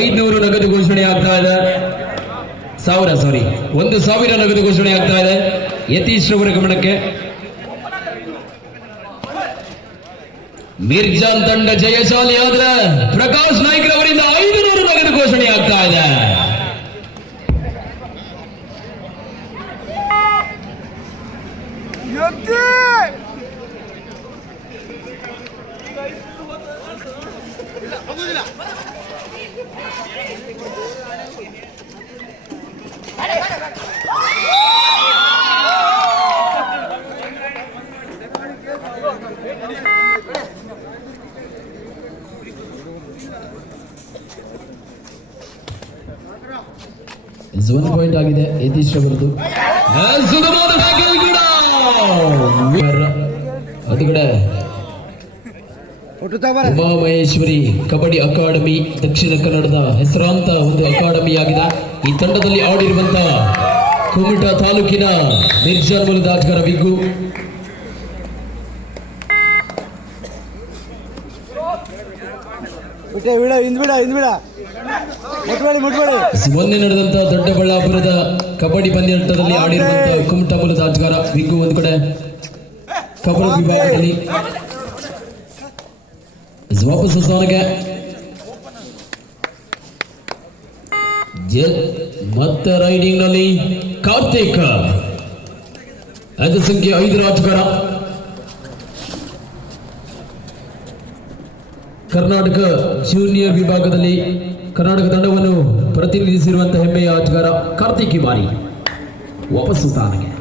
ಐದ್ನೂರು ನಗದು ಘೋಷಣೆ ಆಗ್ತಾ ಇದೆ. ಸಾವಿರ, ಸಾರಿ, ಒಂದು ಸಾವಿರ ನಗದು ಘೋಷಣೆ ಆಗ್ತಾ ಇದೆ. ಯತೀಶ್ ಅವರ ಗಮನಕ್ಕೆ. ಮಿರ್ಜಾನ್ ತಂಡ ಜಯಶಾಲಿ ಆದ್ರೆ ಪ್ರಕಾಶ್ ನಾಯ್ಕ್ ಅವರಿಂದ ಐದುನೂರು ನಗದು ಘೋಷಣೆ ಆಗ್ತಾ ಇದೆ ಒನ್ ಪಾಯಿಂಟ್ ಆಗಿದೆ ಯತೀಶ್ ಅವರದು ಸುಗಮವಾದ ಕೂಡ. ಕಡೆ. ಉಮಾಮಹೇಶ್ವರಿ ಕಬಡ್ಡಿ ಅಕಾಡೆಮಿ ದಕ್ಷಿಣ ಕನ್ನಡದ ಹೆಸರಾಂತ ಒಂದು ಅಕಾಡೆಮಿ ಆಗಿದೆ ಈ ತಂಡದಲ್ಲಿ ಆಡಿರುವಂತಹ ಕುಮಟಾ ತಾಲೂಕಿನ ನಿರ್ಜಾನ್ ಮೂಲದ ಆಟಗಾರ ವಿಗ್ಗು ಮೊನ್ನೆ ನಡೆದಂತ ದೊಡ್ಡಬಳ್ಳಾಪುರದ ಕಬಡ್ಡಿ ಪಂದ್ಯಾಟದಲ್ಲಿ ಆಡಿರುವಂತ ಕುಮಟಾ ಮೂಲದ ಆಟಗಾರ ವಿಗ್ಗು ಒಂದು ಕಡೆ. ಕಬಡ್ಡಿ ವಿಭಾಗದಲ್ಲಿ. ವಾಪಸ್ ಸ್ಥಾನಕ್ಕೆ ಮತ್ತೆ ರೈಡಿಂಗ್ನಲ್ಲಿ ಕಾರ್ತಿಕ್ ಅದು ಸಂಖ್ಯೆ ಐದರ ಆಟಗಾರ ಕರ್ನಾಟಕ ಜೂನಿಯರ್ ವಿಭಾಗದಲ್ಲಿ ಕರ್ನಾಟಕ ತಂಡವನ್ನು ಪ್ರತಿನಿಧಿಸಿರುವಂತಹ ಹೆಮ್ಮೆಯ ಆಟಗಾರ ಕಾರ್ತಿಕ್ ಮಾರಿ. ವಾಪಸ್ಸು ತಾನಿಗೆ.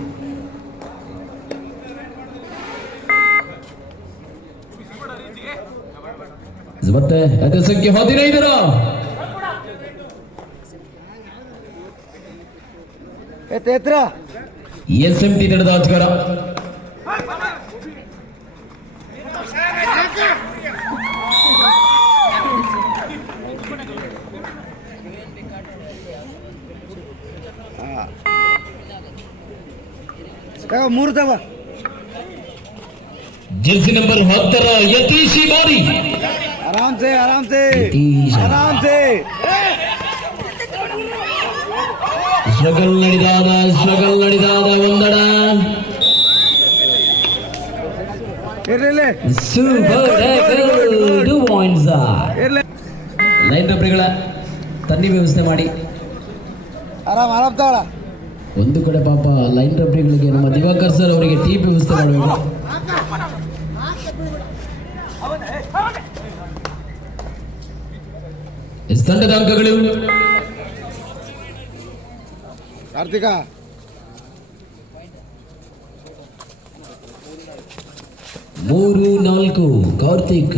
ಮತ್ತೆ ಅದೇ ಸಂಖ್ಯೆ ಹದಿನೈದರ ಎತ್ತ ಎತ್ತರ ಎಸ್ ಎಂ ಟಿ ತಂಡದ ಆಟಗಾರ ತಗೋ ಮೂರು ತಗೋ ಜೆರ್ಸಿ ನಂಬರ್ ಹತ್ತರ ಯತೀಶ್ ಹಿಮಾರಿ ಆರಾಮ್ से आराम से आराम से ಸ್ಟ್ರಗಲ್ ನಡೆದಾದ ಸ್ಟ್ರಗಲ್ ನಡೆದಾದ ಒಂದಡ. ಲೈನ್ ರೆಫ್ರಿಗಳ ತನ್ನಿ ವ್ಯವಸ್ಥೆ ಮಾಡಿ. ಆರಾಮ್ ಆರಾಮ್ ಒಂದು ಕಡೆ ಪಾಪ ಲೈನ್ ರೆಫ್ರಿಗಳಿಗೆ ನಮ್ಮ ದಿವಾಕರ್ ಸರ್ ಅವರಿಗೆ ಟೀ ವ್ಯವಸ್ಥೆ ಮಾಡಬೇಕು ಎಷ್ಟು ತಂಡದ ಅಂಕಗಳು ಕಾರ್ತಿಕ. ಮೂರು ನಾಲ್ಕು ಕಾರ್ತಿಕ್.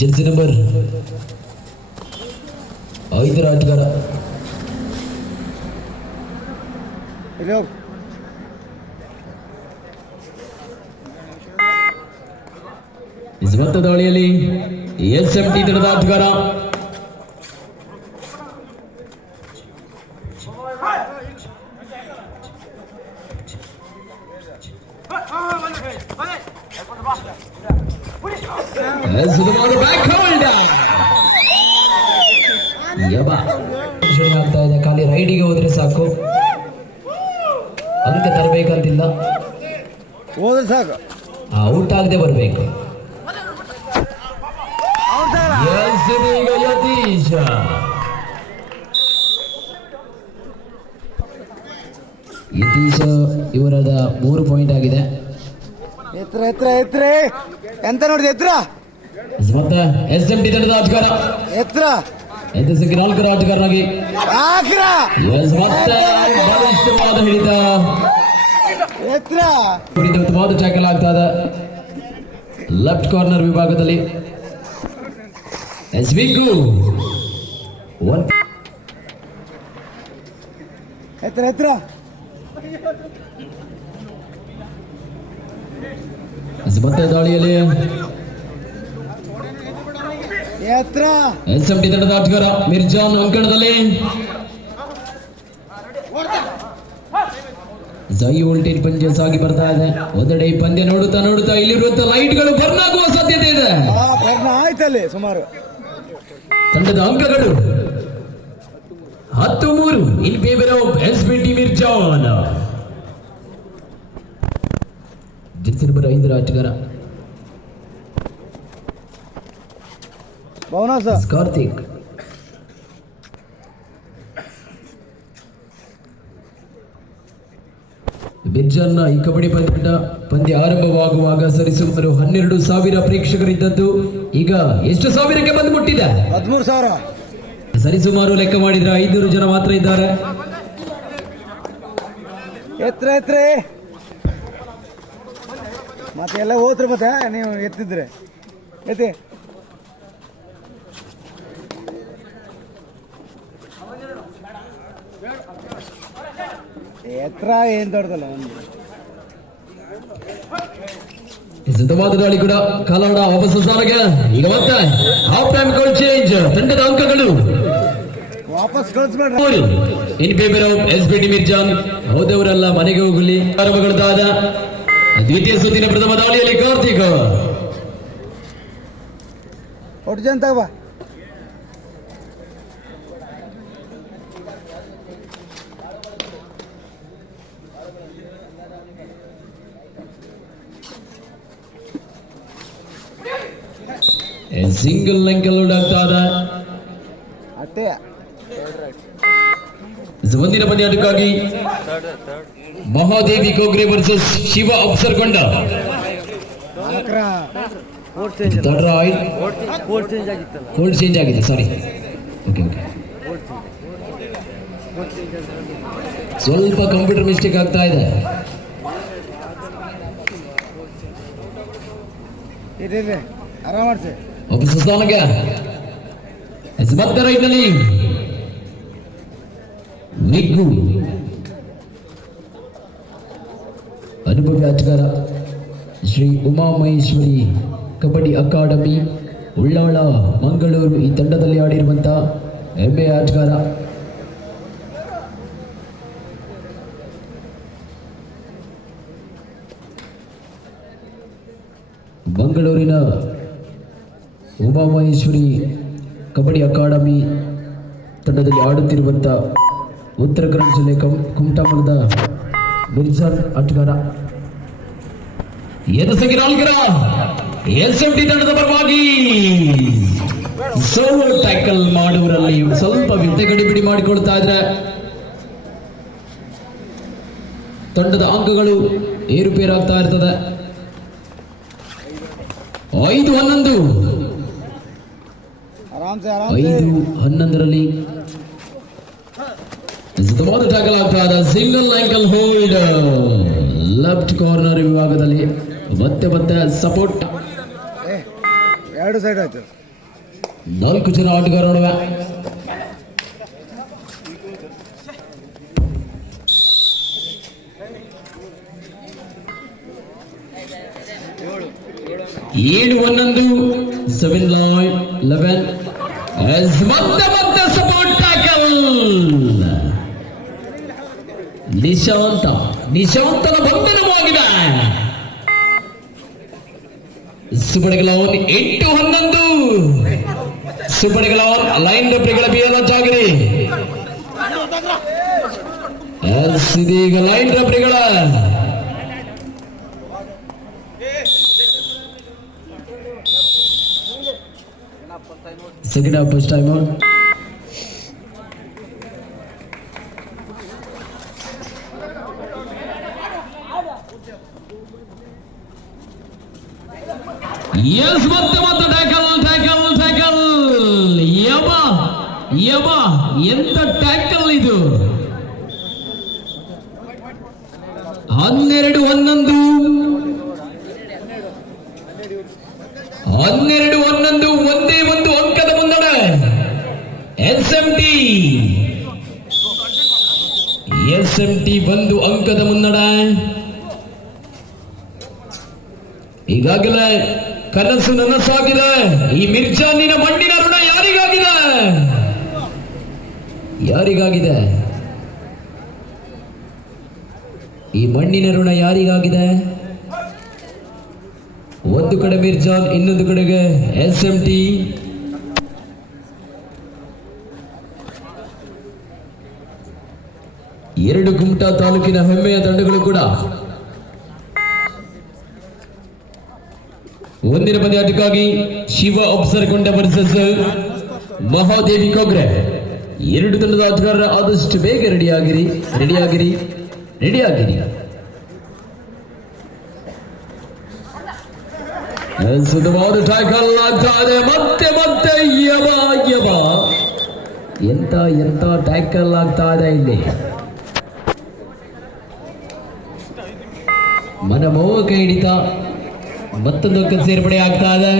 Jersey number. ಐದರ ಆಟಗಾರ. ಹೋಗು ದಾಳಿಯಲ್ಲಿ ಎಸ್ ಎಂ ಟಿ ತಂಡದ ಆಟಗಾರ ಇದೆ ಖಾಲಿ ರೈಡಿಗೆ ಹೋದ್ರೆ ಸಾಕು. ಅಂಕ ತರಬೇಕಂತಿಲ್ಲ. ಹೋದ್ರೆ ಸಾಕು. ಔಟ್ ಆಗದೆ ಬರಬೇಕು. ಯತೀಶ ಇವರದ ಮೂರು ಪಾಯಿಂಟ್ ಆಗಿದೆ. ಎತ್ತರ ಎತ್ತರ ಎತ್ತರ. ಎಂತ ನೋಡಿದೆ ಎತ್ತರ? ಮತ್ತೆ ಎಸ್ ಎಂ ಟಿ ತಂಡದ ಆಟಗಾರ ಎತ್ತರ? ಎಸ್ ಸಿಕ್ಕಿ ನಾಲ್ಕರ ಆಟಗಾರನಾಗಿ ಎಸ್ ಹಿಡಿತ. ಎತ್ತರ? ಕುರಿತು ಉತ್ತಮವಾದ ಟ್ಯಾಕಲ್ ಆಗ್ತಾ ಇದೆ. ಲೆಫ್ಟ್ ಕಾರ್ನರ್ ವಿಭಾಗದಲ್ಲಿ. ಎಸ್ ಒನ್ ಎತ್ತರ ಎತ್ತರ ಮತ್ತೆ ದಾಳಿಯಲ್ಲಿ ಎತ್ತರ ಎಸ್ ಎಂ ಟಿ ತಂಡದ ಆಟಗಾರ ಮಿರ್ಜಾನ್ ಅಂಕಣದಲ್ಲಿ ಜೈ ವೋಲ್ಟೇಜ್ ಪಂದ್ಯ ಸಾಗಿ ಬರ್ತಾ ಇದೆ. ಒಂದೆಡೆ ಈ ಪಂದ್ಯ ನೋಡುತ್ತಾ ನೋಡುತ್ತಾ ಇಲ್ಲಿರುವಂತ ಲೈಟ್ಗಳು ಬರ್ನ್ ಆಗುವ ಸಾಧ್ಯತೆ ಅಲ್ಲಿ ಸುಮಾರು. ತಂಡದ ಅಂಕಗಳು ಹತ್ತು ಮೂರು in favour of S B T Mirjan jersey number ಐದರ ಆಟಗಾರ ಕಾರ್ತಿಕ್. ಬಿರ್ಜಾನ್ನ ಈ ಕಬಡ್ಡಿ ಪಂದ್ಯ ಪಂದ್ಯ ಆರಂಭವಾಗುವಾಗ ಸರಿಸುಮಾರು ಹನ್ನೆರಡು ಸಾವಿರ ಪ್ರೇಕ್ಷಕರಿದ್ದದ್ದು ಈಗ ಎಷ್ಟು ಸಾವಿರಕ್ಕೆ ಬಂದು ಮುಟ್ಟಿದೆ? ಹದಿಮೂರು ಸಾವಿರ. ಸರಿಸುಮಾರು ಲೆಕ್ಕ ಮಾಡಿದ್ರೆ ಐನೂರು ಜನ ಮಾತ್ರ ಇದ್ದಾರೆ. ಎತ್ತರ ಎತ್ತರ. ಮತ್ತೆ ಎಲ್ಲ ಹೋದ್ರೆ ಮತ್ತೆ ನೀವು ಎತ್ತಿದ್ರೆ. ಎತ್ತಿ. ಎತ್ತರ ಏನ್ ದೊಡ್ಡದಲ್ಲ ಒಂದು. ಸಿದ್ಧವಾದ ದಾಳಿ ಕೂಡ ಕಾಲಾಡ ವಾಪಸ್ ಸಾಲಗೆ ಈಗ ಮತ್ತೆ ಹಾಫ್ ಟೈಮ್ ಗೋಲ್ ಚೇಂಜ್ ತಂಡದ ಅಂಕಗಳು. ವಾಪಸ್ ಕಳಿಸ್ಬೇಡ್ರಿ. In favour of S B T Mirjan ಹೋದವರೆಲ್ಲ ಮನೆಗೆ ಹೋಗಲಿ. ಆರಂಭಗಳದಾದ ದ್ವಿತೀಯ ಸುತ್ತಿನ ಪ್ರಥಮ ದಾಳಿಯಲ್ಲಿ ಕಾರ್ತಿಕ್. ಒಟ್ಟು ಜನ ತಗೋ ಸಿಂಗಲ್ ಆಗ್ತಾದ ಅಟ್ಟೆ ಮುಂದಿನ ಪಂದ್ಯಾಟಕ್ಕಾಗಿ ಮಹಾದೇವಿ ಕೋಗ್ರೆ ವರ್ಸಸ್ ಶಿವ ಅಪ್ಸರ್ ಕೊಂಡ. ಕೋಲ್ಡ್ ಚೇಂಜ್ ಆಗಿದೆ. ಸಾರಿ ಓಕೆ ಓಕೆ ಸ್ವಲ್ಪ ಕಂಪ್ಯೂಟರ್ ಮಿಸ್ಟೇಕ್ ಆಗ್ತಾ ಇದೆ. ಒಬ್ಬ ಸುಸ್ತಾನಗೆ ನಿಗ್ಗು. ಅನುಭವಿ ಆಟಗಾರ ಶ್ರೀ ಉಮಾಮಹೇಶ್ವರಿ ಕಬಡ್ಡಿ ಅಕಾಡೆಮಿ ಉಳ್ಳಾಳ ಮಂಗಳೂರು ಈ ತಂಡದಲ್ಲಿ ಆಡಿರುವಂಥ ಹೆಮ್ಮೆಯ ಆಟಗಾರ ಮಂಗಳೂರಿನ ಉಮಾಮಹೇಶ್ವರಿ ಕಬಡ್ಡಿ ಅಕಾಡೆಮಿ ತಂಡದಲ್ಲಿ ಆಡುತ್ತಿರುವಂಥ ಉತ್ತರ ಕನ್ನಡ ಜಿಲ್ಲೆ ಕಂ ಕುಮಟಾಮಲದ ಮಿರ್ಜಾನ್ ಆಟಗಾರ ಎದಸಗಿ ನಾಲ್ಕರ ಎಸ್ ಎಂ ಟಿ ತಂಡದ ಪರವಾಗಿ ಸೋಲೋ ಟ್ಯಾಕಲ್ ಮಾಡುವರಲ್ಲಿ ಸ್ವಲ್ಪ ವಿದ್ಯೆ ಗಡಿಬಿಡಿ ಮಾಡಿಕೊಳ್ತಾ ಇದ್ರೆ ತಂಡದ ಅಂಕಗಳು ಏರುಪೇರಾಗ್ತಾ ಇರ್ತದೆ. ಐದು ಹನ್ನೊಂದು. ಐದು ಹನ್ನೊಂದರಲ್ಲಿ ಆಗ್ತಾ single ankle hold. Left corner ವಿಭಾಗದಲ್ಲಿ ಮತ್ತೆ ಮತ್ತೆ ಸಪೋರ್ಟ್. ಎರಡು ಸೈಡ್ ಆಯ್ತು. ನಾಲ್ಕು ಜನ ಆಟಗಾರ ನಡುವೆ. ಏಳು ಒಂದೊಂದು ಸೆವೆನ್ ಲಾಯ್ ಲೆವೆನ್ ಸಪೋರ್ಟ್ ನಿಶಾಂತ ನಿಶಾಂತನ ಬಂಧನವಾಗಿದೆ. ಸುಬಡಗಲವನ್ ಎಂಟು ಹನ್ನೊಂದು. ಸುಬಡಗಲವನ್ ಲೈನ್ ಡಬ್ಬಿಗಳ ಎಸ್ ಇದೀಗ line ರೆಫ್ರಿಗಳ second half first time out yes ಮತ್ತೆ ಮತ್ತೆ ಟ್ಯಾಕಲ್ ಟ್ಯಾಕಲ್ ಟ್ಯಾಕಲ್ ಯಬ ಯಬ ಎಂತ ಟ್ಯಾಕಲ್ ಇದು? ಹನ್ನೆರಡು, ಹನ್ನೊಂದು. ಹನ್ನೆರಡು, ಹನ್ನೊಂದು, ಒಂದೇ ಒಂದು. ಅಂಕದ ಮುನ್ನಡೆ S M T S M T ಒಂದು ಅಂಕದ ಮುನ್ನಡ. ಈಗಾಗಲೇ ಕನಸು ನನಸಾಗಿದೆ. ಈ ಮಿರ್ಜಾನಿನ ಮಣ್ಣಿನ ಋಣ ಯಾರಿಗಾಗಿದೆ? ಯಾರಿಗಾಗಿದೆ? ಈ ಮಣ್ಣಿನ ಋಣ ಯಾರಿಗಾಗಿದೆ? ಒಂದು ಕಡೆ ಮಿರ್ಜಾನ್, ಇನ್ನೊಂದು ಕಡೆಗೆ ಎಸ್ ಎಂ ಟಿ ಎರಡು ಕುಮಟಾ ತಾಲೂಕಿನ ಹೆಮ್ಮೆಯ ತಂಡಗಳು ಕೂಡ ಒಂದಿನ ಪಂದ್ಯಾಟಕ್ಕಾಗಿ ಶಿವ ಅಪ್ಸರಕೊಂಡ ವರ್ಸಸ್ ಮಹಾದೇವಿ ಕೊಗ್ರೆ. ಎರಡು ತಂಡದ ಆಟಗಾರರ ಆದಷ್ಟು ಬೇಗ ರೆಡಿಯಾಗಿರಿ ರೆಡಿಯಾಗಿರಿ ರೆಡಿಯಾಗಿರಿ. ಸುಧವಾದ ಟ್ಯಾಕಲ್ ಆಗ್ತಾ ಇದೆ. ಮತ್ತೆ ಮತ್ತೆ, ಯವ ಯವ. ಎಂತ ಎಂತ ಟ್ಯಾಕಲ್ ಆಗ್ತಾ ಇದೆ ಇಲ್ಲಿ. ಮನಮೋಹ ಕೈ ಹಿಡಿತ. ಮತ್ತೊಂದು ಅಂಕ ಸೇರ್ಪಡೆ ಆಗ್ತಾ ಇದೆ.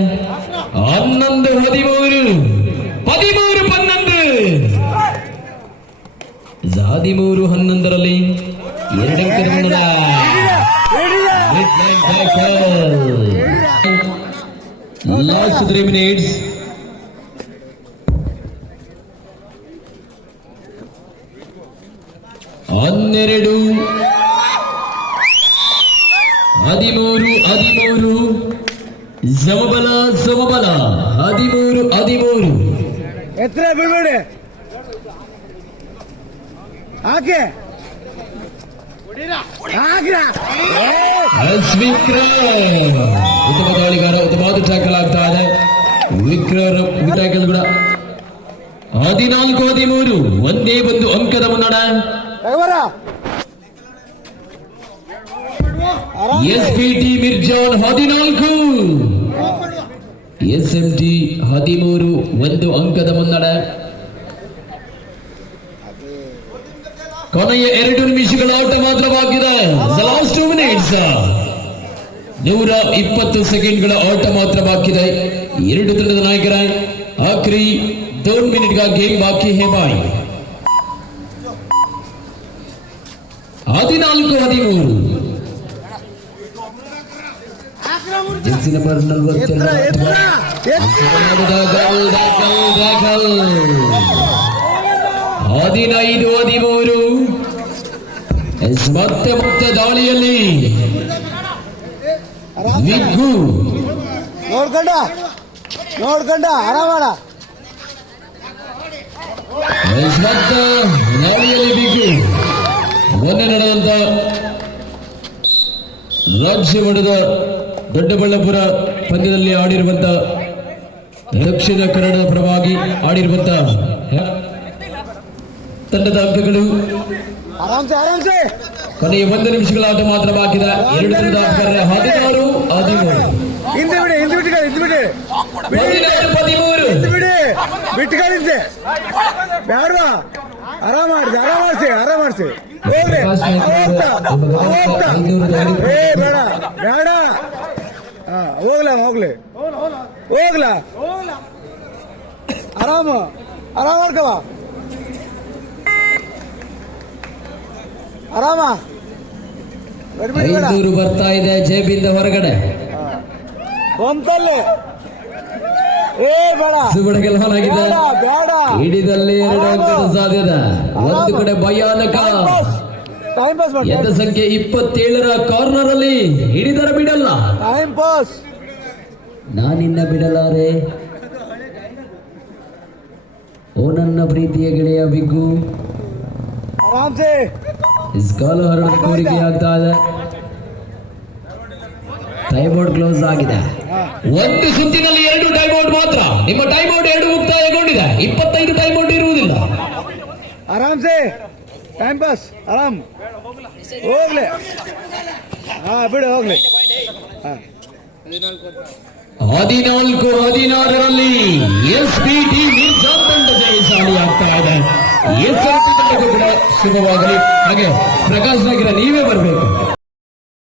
ಹನ್ನೊಂದು, ಹದಿಮೂರು ಹದಿಮೂರು ಹನ್ನೊಂದು ಹದಿಮೂರು, ಹನ್ನೊಂದರಲ್ಲಿ ಎರಡಂಕದ ಮುನ್ನಡೆ ಲಾಸ್ಟ್ ತ್ರೀ ಮಿನಿಟ್ಸ್ ಹನ್ನೆರಡು ಹದಿಮೂರು ಹದಿಮೂರು. ಸಮಬಲ ಸಮಬಲ. ಹದಿಮೂರು ಹದಿಮೂರು. ಎತ್ತರ ಬಿಡ್ಬೇಡಿ ಹಾಕಿ. ಉತ್ತಮ ದಾಳಿಗಾರ ಉತ್ತಮವಾದ ಟ್ಯಾಕಲ್ ಆಗ್ತಾ ಇದೆ. ವಿಕ್ರಮ್ ಟ್ಯಾಕಲ್ ಕೂಡ. ಹದಿನಾಲ್ಕು ಹದಿಮೂರು. ಒಂದೇ ಒಂದು ಅಂಕದ ಮುನ್ನಡೆ. ಎಸ್ಪಿಟಿ ಮಿರ್ಜಾನ್ ಹದಿನಾಲ್ಕು. ಎಸ್ಎಂಟಿ ಹದಿಮೂರು ಒಂದು ಅಂಕದ ಮುನ್ನಡೆ. ಕೊನೆಯ ಎರಡು ನಿಮಿಷಗಳ ಆಟ ಮಾತ್ರವಾಗಿದೆ. ಲಾಸ್ಟ್ ಮಿನಿಟ್ಸ್ ನೂರ ಇಪ್ಪತ್ತು ಸೆಕೆಂಡ್ಗಳ ಆಟ ಮಾತ್ರ ಬಾಕಿದೆ. ಎರಡು ತಂಡದ ನಾಯಕರ ಆಕ್ರಿ ದೋನ್ ಮಿನಿಟ್ ಗೇಮ್ ಬಾಕಿ ಹೇ ಬಾಯ್. ಹದಿನಾಲ್ಕು ಹದಿಮೂರು. ಜೆರ್ಸಿ ನಂಬರ್ ನಲವತ್ತೆರಡು ಹದಿನೈದು ಹದಿಮೂರು. ಮತ್ತೆ ಮತ್ತೆ ದಾಳಿಯಲ್ಲಿ ವಿಗ್ಗು ನೋಡ್ಕೊಂಡ ನೋಡ್ಕೊಂಡ ಆರಾಮಾಡ. ಮತ್ತೆ ದಾಳಿಯಲ್ಲಿ ಬಿಗ್ಗು ಮೊನ್ನೆ ನಡೆದಂತ ರಾಜ್ಯ ಮಟ್ಟದ ದೊಡ್ಡಬಳ್ಳಾಪುರ ಪಂದ್ಯದಲ್ಲಿ ಆಡಿರುವಂತ ದಕ್ಷಿಣ ಕನ್ನಡ ಪರವಾಗಿ ಆಡಿರುವಂತ ತಂಡದ ಅಂಕಗಳು ಕೊನೆಯ ಒಂದು ನಿಮಿಷಗಳ ಆಟ ಮಾತ್ರ ಬಾಕಿದ ಎರಡು ತಂಡದ ಅಂಕಗಳ. ಹದಿನಾರು ಹದಿಮೂರು. ಹದಿಮೂರು. ಹಿಂದೆ ಬಿಡಿ. ಆರಾಮ ಆರಾಮ್ ಮಾಡಿಸಿ ಆರಾಮ್ ಮಾಡಿಸಿ ಮಾಡಿಸಿ ಬೇಡ ಬೇಡ. ಹಾ ಹೋಗ್ಲ ಹೋಗ್ಲಿ. ಹೋಗ್ಲಾ ಆರಾಮ ಆರಾಮ ಮಾಡ್ಕವ ಆರಾಮ? ಐದೂರು ಬರ್ತಾ ಇದೆ ಜೇಬಿಂದ ಹೊರಗಡೆ. ಬಂತಲ್ಲಿ. ಏ ಬೇಡ. ಸುಗುಣ ಗೆಲುವಾಗಿದೆ ಬೇಡ ಬೇಡ. ಹಿಡಿದಲ್ಲಿ ಎರಡು ಅಂಕದ ಸಾಧ್ಯತೆ. ಒಂದು ಕಡೆ ಭಯಾನಕ. ಟೈಮ್ ಪಾಸ್ ಮಾಡಿ ಸಂಖ್ಯೆ ಇಪ್ಪತ್ತೇಳರ ಕಾರ್ನರ್ ಅಲ್ಲಿ ಹಿಡಿದರ ಬಿಡಲ್ಲ. ಟೈಮ್ ಪಾಸ್ ನಾನಿನ್ನ ಬಿಡಲಾರೆ. ಓ ನನ್ನ ಪ್ರೀತಿಯ ಗೆಳೆಯ ಬಿಗ್ಗು ಆರಾಮ್ಸೆ. ಇಸ್ಕಾಲು ಹರಡ ಕೋರಿಕೆ ಆಗ್ತಾ ಇದೆ. ಟೈಮೌಟ್ ಕ್ಲೋಸ್ ಆಗಿದೆ. ಒಂದು ಸುತ್ತಿನಲ್ಲಿ ಎರಡು ಟೈಮೌಟ್ ಮಾತ್ರ. ನಿಮ್ಮ ಟೈಮೌಟ್ ಎರಡು ಮುಕ್ತಾಯಗೊಂಡಿದೆ. ಇಪ್ಪತ್ತೈದು ಟೈಮ್ ಔಟ್ ಇರುವುದಿಲ್ಲ. ಆರಾಮ್ಸೆ. ಟೈಮ್ ಪಾಸ್ ಆರಾಮ್. ಹೋಗ್ಲಿ. ಹಾ, ಬಿಡು, ಹೋಗ್ಲಿ. ಹದಿನಾಲ್ಕು, ಹದಿನಾರರಲ್ಲಿ ಎಸ್ ಪಿ ಟಿ ಮಿರ್ಜಾನ್ ತಂಡ ಜಯಶಾಲಿ ಆಗ್ತಾ ಇದೆ. ಎಸ್ ಆರ್ ಟಿ ಕೂಡ ಶುಭವಾಗಲಿ. ಹಾಗೆ ಪ್ರಕಾಶ್ ನಾಗಿರ, ನೀವೇ ಬರಬೇಕು.